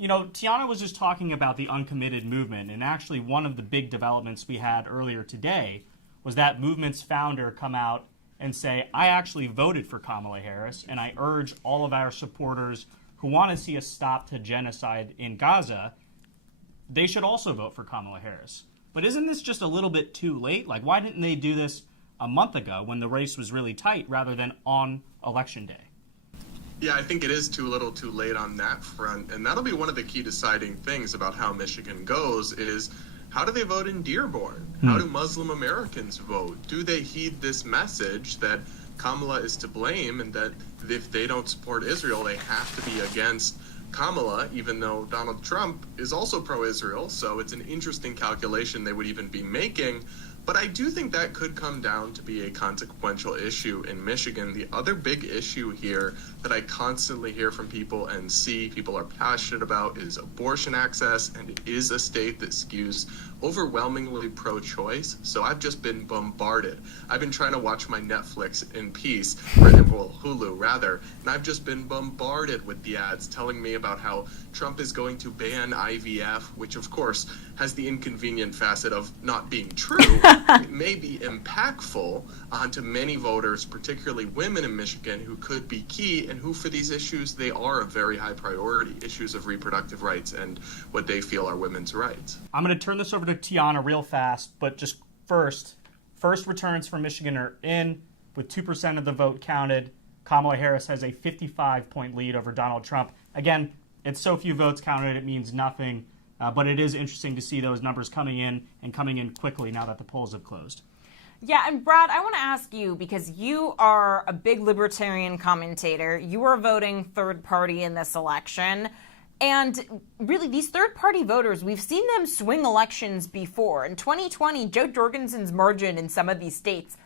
You know, Tiana was just talking about the uncommitted movement, and actually one of the big developments we had earlier today was that movement's founder come out and say, I actually voted for Kamala Harris, and I urge all of our supporters who want to see a stop to genocide in Gaza, they should also vote for Kamala Harris. But isn't this just a little bit too late? Like, why didn't they do this a month ago when the race was really tight rather than on Election Day? Yeah, I think it is too little too late on that front. And that'll be one of the key deciding things about how Michigan goes is how do they vote in Dearborn? How do Muslim Americans vote? Do they heed this message that Kamala is to blame and that if they don't support Israel, they have to be against Kamala, even though Donald Trump is also pro-Israel? So it's an interesting calculation they would even be making. But I do think that could come down to be a consequential issue in Michigan. The other big issue here that I constantly hear from people and see people are passionate about is abortion access, and it is a state that skews overwhelmingly pro-choice. So I've just been bombarded. I've been trying to watch my Netflix in peace, or well, Hulu rather, and I've just been bombarded with the ads telling me about how Trump is going to ban IVF, which of course has the inconvenient facet of not being true. It may be impactful onto many voters, particularly women in Michigan, who could be key and who for these issues, they are a very high priority, issues of reproductive rights and what they feel are women's rights. I'm going to turn this over to Tiana real fast, but just first returns from Michigan are in with 2% of the vote counted. Kamala Harris has a 55-point lead over Donald Trump. Again, it's so few votes counted, it means nothing. But it is interesting to see those numbers coming in quickly now that the polls have closed. Yeah, and Brad, I want to ask you, because you are a big libertarian commentator. You are voting third party in this election. And really, these third party voters, we've seen them swing elections before. In 2020, Joe Jorgensen's margin in some of these states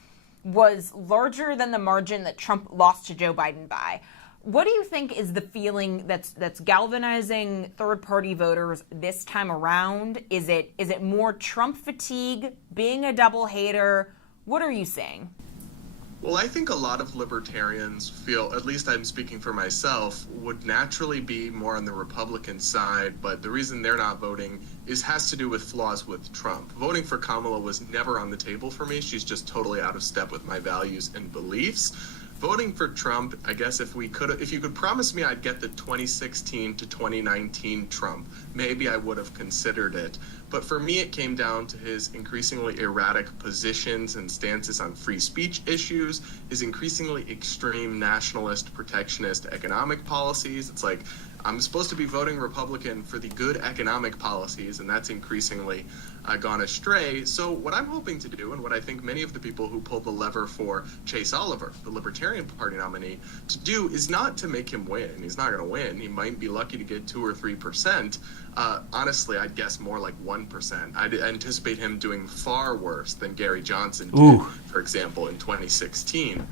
was larger than the margin that Trump lost to Joe Biden by. What do you think is the feeling that's galvanizing third-party voters this time around? Is it more Trump fatigue, being a double hater? What are you seeing? Well, I think a lot of libertarians feel, at least I'm speaking for myself, would naturally be more on the Republican side, but the reason they're not voting has to do with flaws with Trump. Voting for Kamala was never on the table for me. She's just totally out of step with my values and beliefs. Voting for Trump, I guess if you could promise me I'd get the 2016 to 2019 Trump, maybe I would have considered it. But for me, it came down to his increasingly erratic positions and stances on free speech issues, his increasingly extreme nationalist, protectionist economic policies. It's like, I'm supposed to be voting Republican for the good economic policies, and that's increasingly gone astray. So what I'm hoping to do, and what I think many of the people who pulled the lever for Chase Oliver, the Libertarian Party nominee, to do is not to make him win. He's not going to win. He might be lucky to get 2 or 3%. Honestly, I'd guess more like 1%. I'd anticipate him doing far worse than Gary Johnson did, for example, in 2016.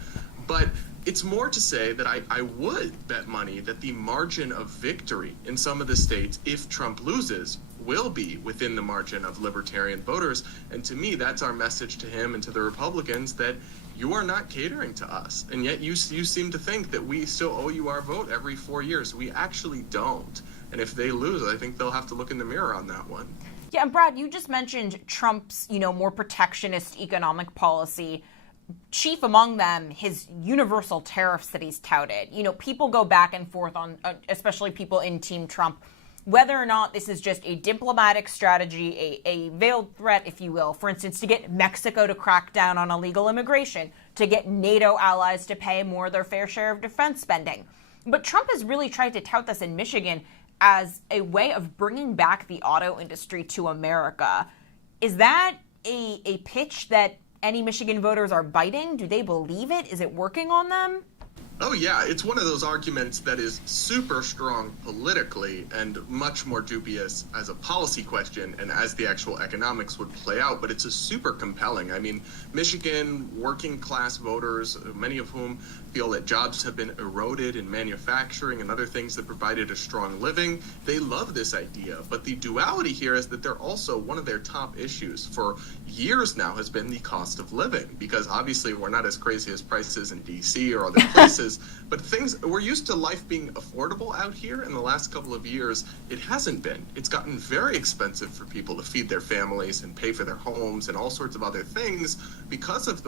But it's more to say that I would bet money that the margin of victory in some of the states, if Trump loses, will be within the margin of libertarian voters. And to me, that's our message to him and to the Republicans, that you are not catering to us. And yet you seem to think that we still owe you our vote every 4 years. We actually don't. And if they lose, I think they'll have to look in the mirror on that one. Yeah, and Brad, you just mentioned Trump's, more protectionist economic policy. Chief among them, his universal tariffs that he's touted. People go back and forth on, especially people in Team Trump, whether or not this is just a diplomatic strategy, a veiled threat, if you will. For instance, to get Mexico to crack down on illegal immigration, to get NATO allies to pay more of their fair share of defense spending. But Trump has really tried to tout this in Michigan as a way of bringing back the auto industry to America. Is that a pitch that any Michigan voters are biting? Do they believe it? Is it working on them? Oh, yeah. It's one of those arguments that is super strong politically and much more dubious as a policy question and as the actual economics would play out. But it's a super compelling. I mean, Michigan working class voters, many of whom feel that jobs have been eroded in manufacturing and other things that provided a strong living. They love this idea, but the duality here is that they're also, one of their top issues for years now has been the cost of living, because obviously we're not as crazy as prices in DC or other places, but we're used to life being affordable out here. In the last couple of years, it hasn't been. It's gotten very expensive for people to feed their families and pay for their homes and all sorts of other things because of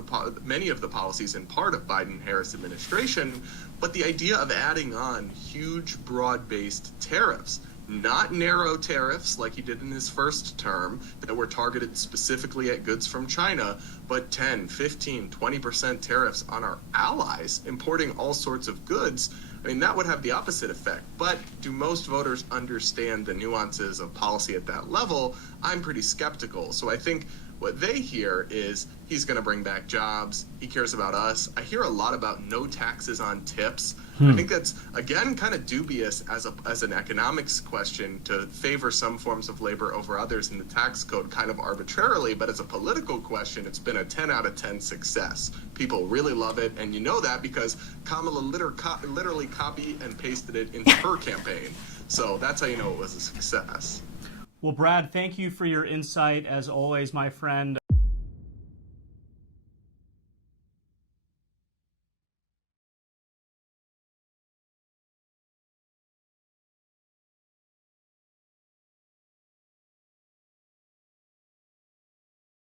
many of the policies in part of Biden-Harris administration. But the idea of adding on huge broad-based tariffs, not narrow tariffs like he did in his first term that were targeted specifically at goods from China, but 10, 15, 20% tariffs on our allies importing all sorts of goods, I mean, that would have the opposite effect. But do most voters understand the nuances of policy at that level? I'm pretty skeptical. So I think what they hear is he's going to bring back jobs. He cares about us. I hear a lot about no taxes on tips. I think that's, again, kind of dubious as an economics question to favor some forms of labor over others in the tax code kind of arbitrarily. But as a political question, it's been a 10 out of 10 success. People really love it. And you know that because Kamala literally copied and pasted it into her campaign. So that's how you know it was a success. Well, Brad, thank you for your insight, as always, my friend.